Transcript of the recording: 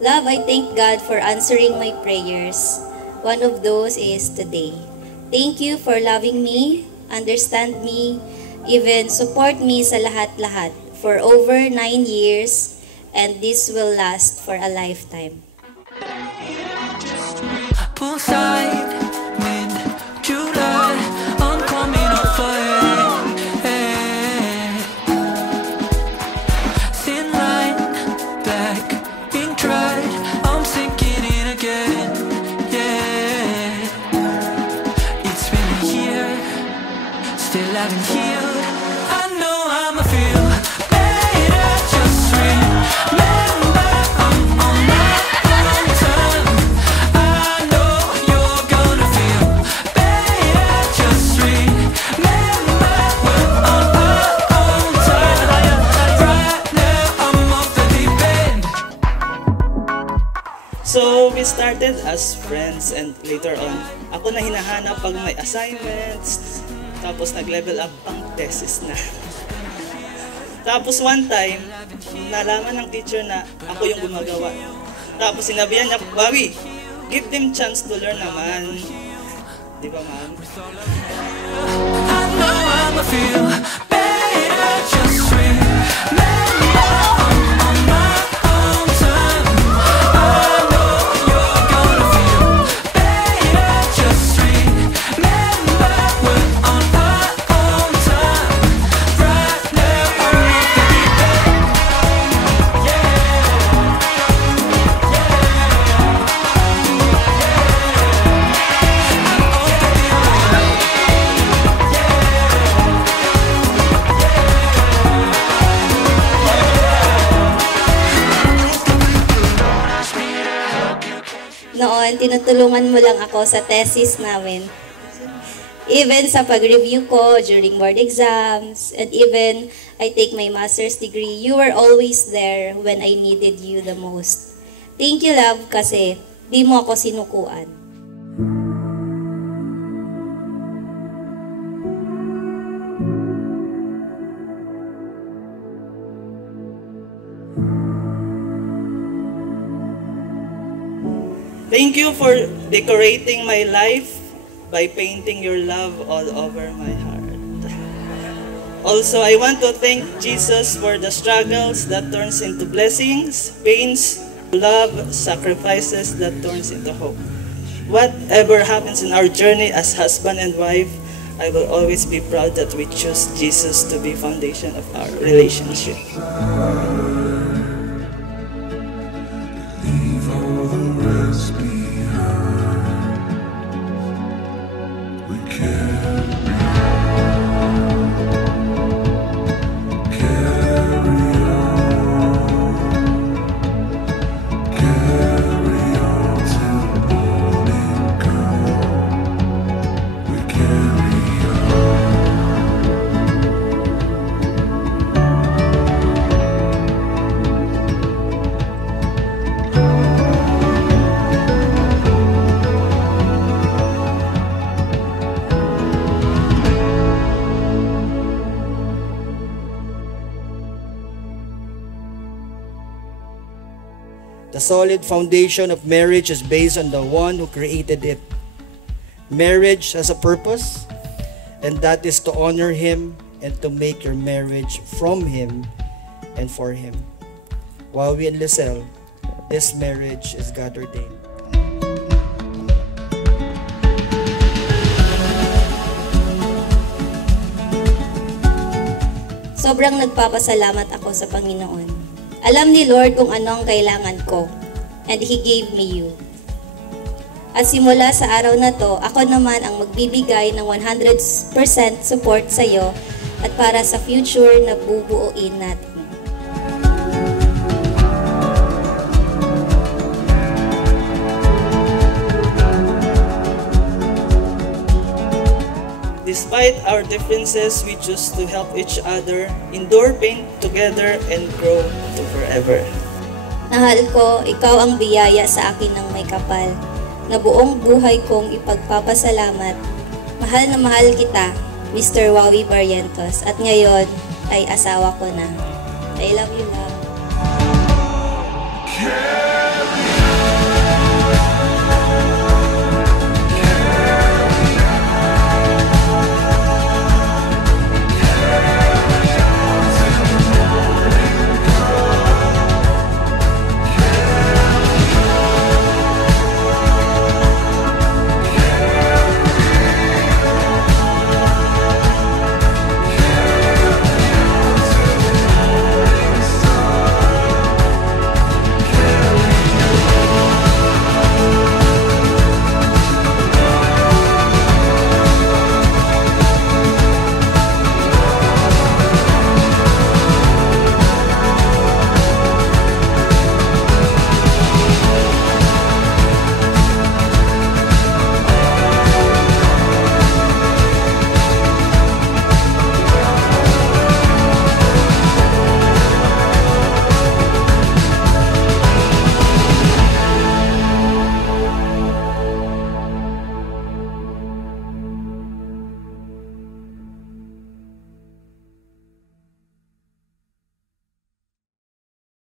Love, I thank God for answering my prayers. One of those is today. Thank you for loving me, understand me, even support me sa lahat-lahat for over 9 years, and this will last for a lifetime. Poolside, mid-July, I'm coming up for it. Thin line, black ink dry, I'm sinking in again. Yeah, it's been a year, still haven't healed. I know I'ma feel better, just remember I'm on my own time. I know you're gonna feel better, just remember we're on our own time. Right now I'm off the deep end. So, we started as friends and later on, ako na hinahanap pag may assignments, tapos nag-level up ang thesis na. Tapos one time, nalaman ng teacher na ako yung gumagawa. Tapos sinabihan niya, Wawi, give them chance to learn naman. Di ba, ma'am? I know I'ma feel better, just remember I'm on my own time. I know you're gonna feel better, just remember we're on our own time. Right now I'm off the deep end. Noon, tinutulungan mo lang ako sa thesis namin. Even sa pag-review ko during board exams, and even I take my master's degree, you were always there when I needed you the most. Thank you, love, kasi di mo ako sinukuan. Thank you for decorating my life by painting your love all over my heart. Also, I want to thank Jesus for the struggles that turns into blessings, pains, love, sacrifices that turns into hope. Whatever happens in our journey as husband and wife, I will always be proud that we choose Jesus to be foundation of our relationship. Leave all the rest behind. We carry on till morning come. We carry The solid foundation of marriage is based on the one who created it. Marriage has a purpose, and that is to honor Him and to make your marriage from Him and for Him. While we in Lisel, this marriage is God ordained. Sobrang nagpapasalamat ako sa Panginoon. Alam ni Lord kung ano ang kailangan ko, and He gave me you. At simula sa araw na to, ako naman ang magbibigay ng 100% support sa iyo at para sa future na bubuuin natin. Despite our differences, we choose to help each other, endure pain together, and grow to forever. Mahal ko, ikaw ang biyaya sa akin ng may kapal, na buong buhay kong ipagpapasalamat. Mahal na mahal kita, Mr. Wawi Barrientos, at ngayon ay asawa ko na. I love you, love.